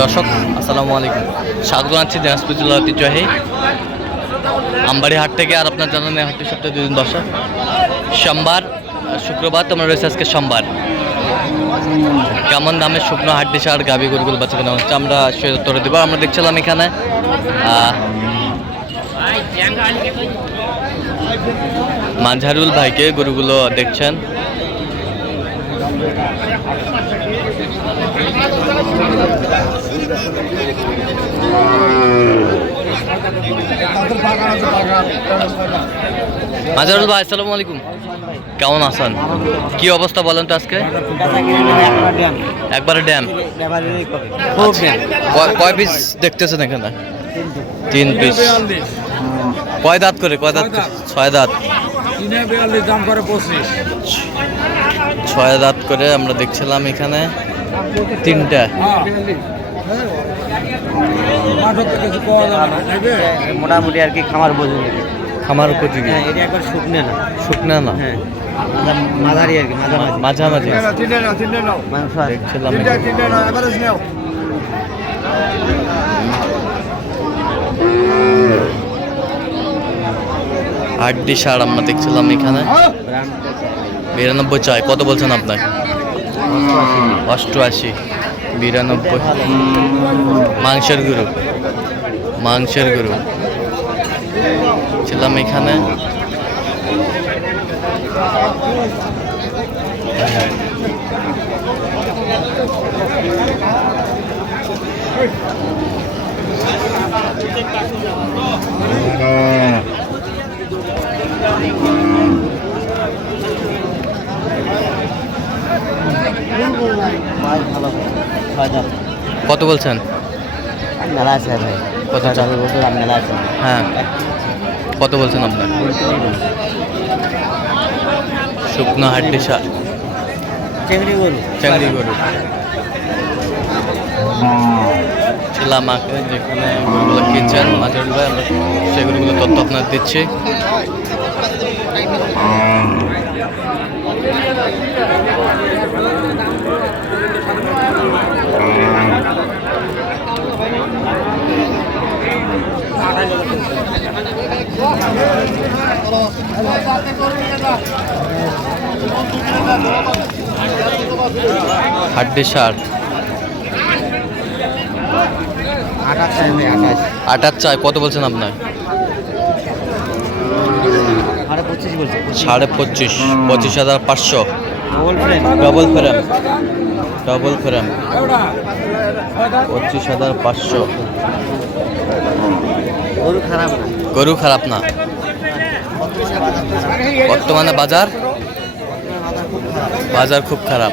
দর্শক, আসসালামু আলাইকুম। স্বাগত জানাচ্ছি দিনাজপুর জেলার ঐতিহ্যবাহী আমবাড়ি হাট থেকে আর আপনার জানান হাটটি সপ্তাহে দুদিন দর্শক। সোমবার, শুক্রবার তোমরা রয়েছে আজকে সোমবার। কেমন দামে শুকনো হাড্ডি সার গাভি গরুগুলো বাচ্চা কেনা হচ্ছে, আমরা সে দেবো। আমরা দেখছিলাম এখানে মাঝারুল ভাইকে গরুগুলো দেখছেন। মাঝারুল ভাই আসসালামু আলাইকুম। কেমন আছেন? কি অবস্থা বলেন তো আজকে? একবারে ড্যাম। কয়- কয় পিস দেখতেছেন এখানে? তিন পিস কয় দাঁত করে? কয় দাঁত ছয় দাঁত। ছয় দাঁত করে আমরা দেখছিলাম এখানে তিনটা। নেবে মোটামুটি আর কি খামার বোঝে খামার উপযোগী। হ্যাঁ এটা একবার শুকনে না। শুকনা না। হ্যাঁ মাঝারি আর কি মাঝামাঝি। মাঝামাঝি। এবারে সার আমরা দেখছিলাম এখানে। বিরানব্বই চাই। কত বলছেন আপনার অষ্টআশি। বিরানব্বই। মাংসের গুরু। মাংসের গুরু। ছিলাম এখানে। মাছ কত বলছেন? মেলা আছে ভাই কত বছর মেলা আছে হ্যাঁ। কত বলছেন আপনার? শুকনো হাড্ডি সার চিংড়ি গরু। গরু। ছিলাম আগে যেখানে গরুগুলো কিনছেন মাঝের ভাই আমরা সেই গরুগুলো তথ্য আপনার দিচ্ছি। হাড্ডি সার। আটার চাই, কত বলছেন আপনার? সাড়ে পঁচিশ পঁচিশ হাজার পাঁচশো। ডবল ফ্রেম ডবল ফ্রেম পঁচিশ হাজার পাঁচশো। গরু খারাপ গরু খারাপ না। বর্তমানে বাজার? বাজার খুব খারাপ।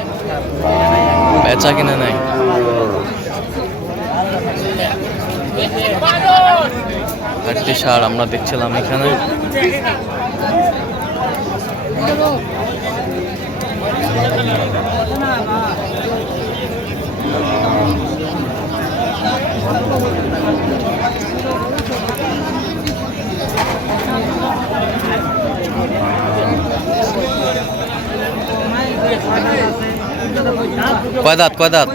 বেচা কিনা নাই। একটি সার আমরা দেখছিলাম এখানে। কয় দাঁত কয় দাঁত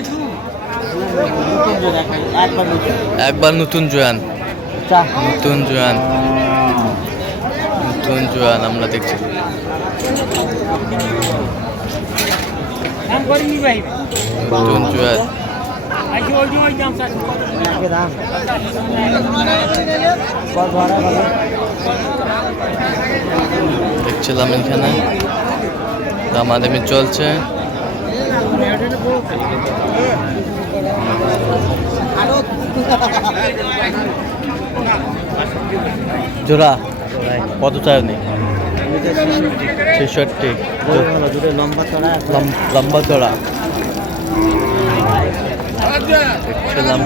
একবার নতুন জোয়ান। নতুন জোয়ান। নতুন জোয়ান আমরা দেখছি। নতুন জোয়ান। দেখছিলাম এখানে। দামাদামি চলছে। জোড়া কত চাই নেই ছেষট্টি। লম্বা চড়া আছে। লম- লম্বা চড়া দেখছিলাম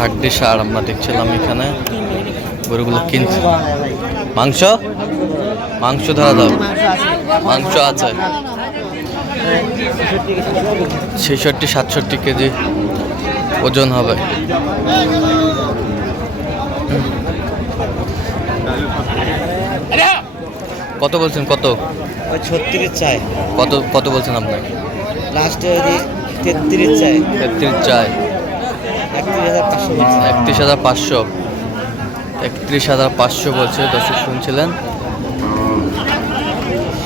হাড্ডি সার আমরা দেখছিলাম এখানে। গরুগুলো কিনছে। মাংস? মাংস ধরা দাও। মাংস আছে। ছেষট্টি, সাতষট্টি কেজি ওজন হবে। কত বলছেন কত? ওই ছত্রিশ চাই। কত কত বলছেন আপনার লাস্টে ওই তেত্রিশ চাই। তেত্রিশ চাই। একত্রিশ হাজার পাঁচশো বলছে। একত্রিশ হাজার পাঁচশো। একত্রিশ হাজার পাঁচশো বলছে দর্শক শুনছিলেন।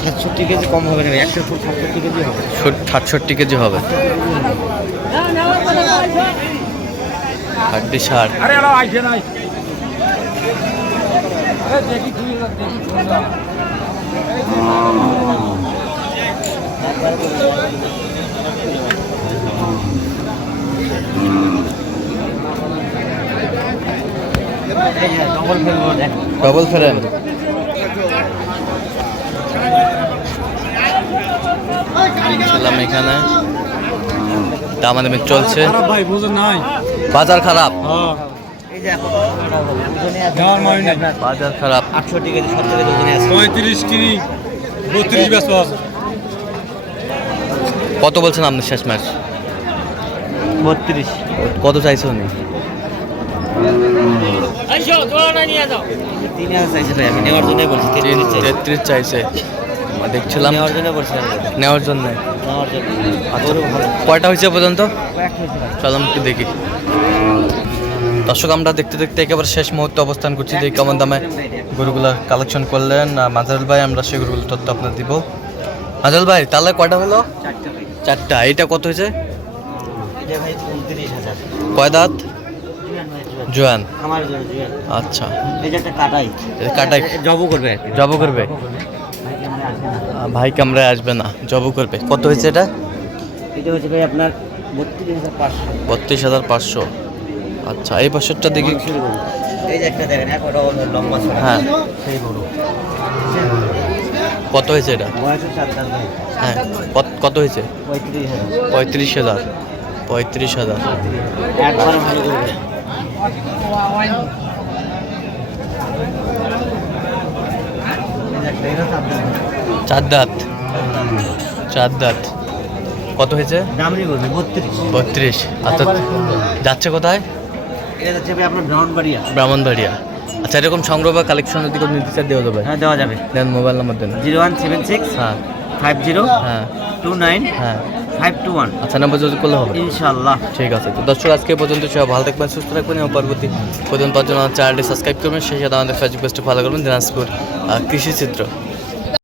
সাতষট্টি কেজি কম হবে না একশো সাতষট্টি কেজি হবে। সাতষট্টি কেজি হবে। হাড্ডি ষাট আরে এরা নাই আরে দেখি। ডবল ফেলব ডবল ফ্রেম ছিলাম এখানে। দামাদামি চলছে। ভাই বুঝে নাই। বাজার খারাপ। হ্যাঁ। মানে। বাজার খারাপ। আটষট্টি কেজি সত্তর কেজি পঁয়ত্রিশ কিনি বত্রিশ ব্যস্ত কত বলছেন আপনি শেষ ম্যাচ বত্রিশ। কত চাইছে উনি? তেত্রিশ চাইছে তেত্রিশ চাইছে। আমরা দেখছিলাম। নেওয়ার জন্য বলছি নেওয়ার জন্য আচ্ছা কয়টা হয়েছে পর্যন্ত? কয়েকটা হয়েছে ভাই। চলো একটু দেখি। দর্শক আমরা দেখতে দেখতে একেবারে শেষ মুহূর্তে অবস্থান করছি। যে কেমন দামে গরুগুলো কালেকশন করলেন। আর মাজারুল ভাই আমরা সেই গরুগুলো তথ্য আপনার দিব। মাজারুল ভাই তাহলে কয়টা হলো? চারটা এটা কত হয়েছে? কয় দাঁত? জুয়ান আমার আচ্ছা। এই যে একটা কাটাই। কাটাই। জবও করবে। জব করবে? ভাই কামরায় আসবে না। জব করবে। কত হয়েছে এটা? এটা হচ্ছে ভাই আপনার বত্রিশ হাজার পাঁচশো। আচ্ছা এই বছরটা দেখি। হ্যাঁ। কত হয়েছে এটা? হ্যাঁ কত- কত হয়েছে? পঁয়ত্রিশ হাজার। পঁয়ত্রিশ হাজার। চার দাঁত। চার দাঁত। কত হয়েছে? বত্রিশ। আচ্ছা যাচ্ছে কোথায়? ব্রাহ্মণবাড়িয়া। আচ্ছা এরকম সংগ্রহ বা কালেকশনের দিকে নির্দেশ দেওয়া যাবে? হ্যাঁ দেওয়া যাবে। দেন মোবাইল নাম্বার দেন। জিরো ওয়ান সেভেন সিক্স হ্যাঁ। ফাইভ জিরো হ্যাঁ। টু নাইন হ্যাঁ। Five two one. আচ্ছা নাম্বার যদি করলে হবে। ইনশাল্লাহ ঠিক আছে তো দর্শক আজকে পর্যন্ত সবাই ভালো থাকবেন সুস্থ থাকবেন এবং পরবর্তী পর্যন্ত জন্য চ্যানেলটি সাবস্ক্রাইব করবেন। সেই সাথে আমাদের ফেসবুক পেজটি ফলো করবেন দিনাজপুর কৃষি চিত্র